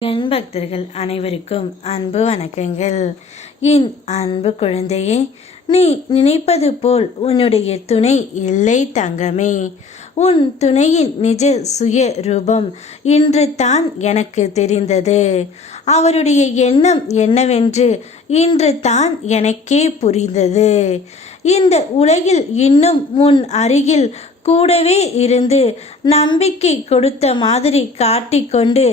என் பக்தர்கள் அனைவருக்கும் அன்பு வணக்கங்கள். என் அன்பு குழந்தையே, நீ நினைப்பது போல் உன்னுடைய துணை இல்லை தங்கமே. உன் துணையின் நிஜ சுய ரூபம் இன்று தான் எனக்கு தெரிந்தது. அவருடைய எண்ணம் என்னவென்று இன்று தான் எனக்கே புரிந்தது. இந்த உலகில் இன்னும் உன் அருகில் கூடவே இருந்து நம்பிக்கை கொடுத்த மாதிரி காட்டிக்கொண்டு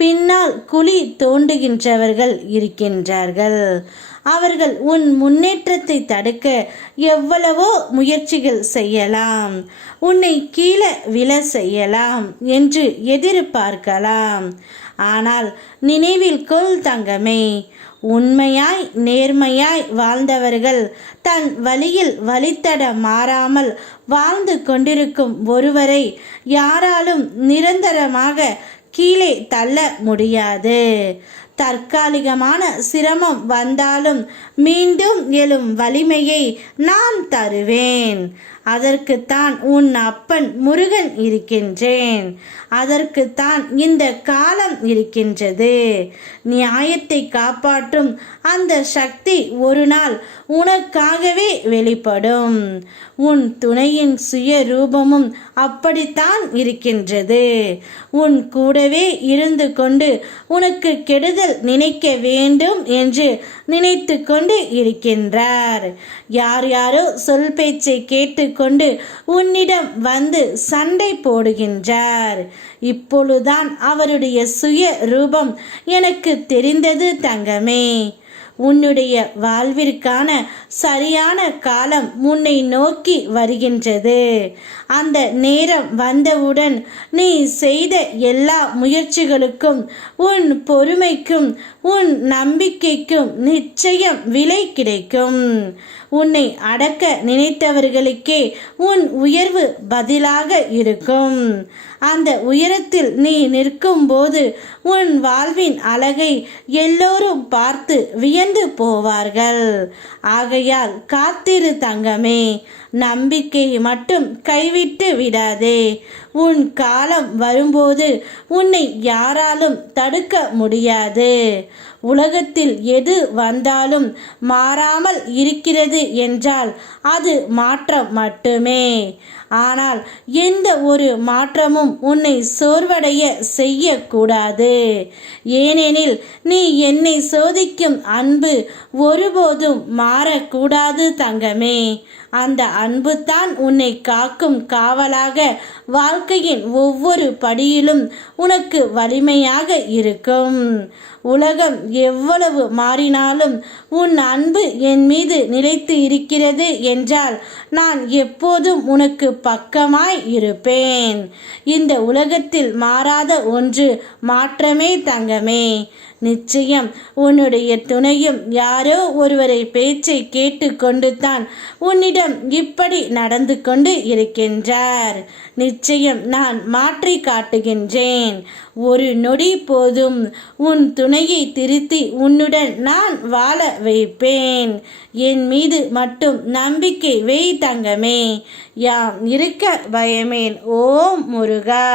பின்னால் குழி தோண்டுகின்றவர்கள் இருக்கின்றார்கள். அவர்கள் உன் முன்னேற்றத்தை தடுக்க எவ்வளவோ முயற்சிகள் செய்யலாம், உன்னை கீழே விழ செய்யலாம் என்று எதிர்பார்க்கலாம். ஆனால் நினைவில் கொள் தங்கமே, உண்மையாய் நேர்மையாய் வாழ்ந்தவர்கள் தன் வழியில் வழித்தட மாறாமல் வாழ்ந்து கொண்டிருக்கும் ஒருவரை யாராலும் நிரந்தரமாக கீழே தள்ள முடியாது. தற்காலிகமான சிரமம் வந்தாலும் மீண்டும் எழும் வலிமையை நான் தருவேன். அதற்குத்தான் உன் அப்பன் முருகன் இருக்கின்றேன். அதற்குத்தான் இந்த காலம் இருக்கின்றது. நியாயத்தை காப்பாற்றும் அந்த சக்தி ஒரு நாள் உனக்காகவே வெளிப்படும். உன் துணையின் சுய ரூபமும் அப்படித்தான் இருக்கின்றது. உன் கூடவே இருந்து கொண்டு உனக்கு கெடுதல் நினைக்க வேண்டும் என்று நினைத்து கொண்டு இருக்கின்றார். யார் யாரோ சொல் பேச்சை கேட்டுக்கொண்டு உன்னிடம் வந்து சண்டை போடுகின்றார். இப்பொழுதுதான் அவருடைய சுய ரூபம் எனக்கு தெரிந்தது தங்கமே. உன்னுடைய வாழ்விற்கான சரியான காலம் உன்னை நோக்கி வருகின்றது. அந்த நேரம் வந்தவுடன் நீ செய்த எல்லா முயற்சிகளுக்கும், உன் பொறுமைக்கும், உன் நம்பிக்கைக்கும் நிச்சயம் விலை கிடைக்கும். உன்னை அடக்க நினைத்தவர்களுக்கே உன் உயர்வு பதிலாக இருக்கும். அந்த உயரத்தில் நீ நிற்கும் போது உன் வாழ்வின் அழகை எல்லோரும் பார்த்து வியந்து போவார்கள். ஆகையால் காத்திரு தங்கமே, நம்பிக்கையை மட்டும் கைவிட்டு விடாதே. உன் காலம் வரும்போது உன்னை யாராலும் தடுக்க முடியாது. உலகத்தில் எது வந்தாலும் மாறாமல் இருக்கிறது என்றால் அது மாற்றம் மட்டுமே. ஆனால் எந்த ஒரு மாற்றமும் உன்னை சோர்வடைய செய்யக்கூடாது. ஏனெனில் நீ என்னை சோதிக்கும் அன்பு ஒருபோதும் மாறக்கூடாது தங்கமே. அந்த அன்பு தான் உன்னை காக்கும் காவலாக வாழ்க்கையின் ஒவ்வொரு படியிலும் உனக்கு வலிமையாக இருக்கும். உலகம் எவ்வளவு மாறினாலும் உன் அன்பு என் மீது நிலைத்து இருக்கிறது என்றால் நான் எப்போதும் உனக்கு பக்கமாய் இருப்பேன். இந்த உலகத்தில் மாறாத ஒன்று மாற்றமே தங்கமே. நிச்சயம் உன்னுடைய துணையும் யாரோ ஒருவரை பேச்சை கேட்டு கொண்டு தான் உன்னிடம் இப்படி நடந்து கொண்டு இருக்கின்றார். நிச்சயம் நான் மாற்றி காட்டுகின்றேன். ஒரு நொடி போதும் உன் துணையை திருத்தி உன்னுடன் நான் வாழ வைப்பேன். என் மீது மட்டும் நம்பிக்கை வை தங்கமே. யாம் இருக்க பயமேன். ஓம் முருகா.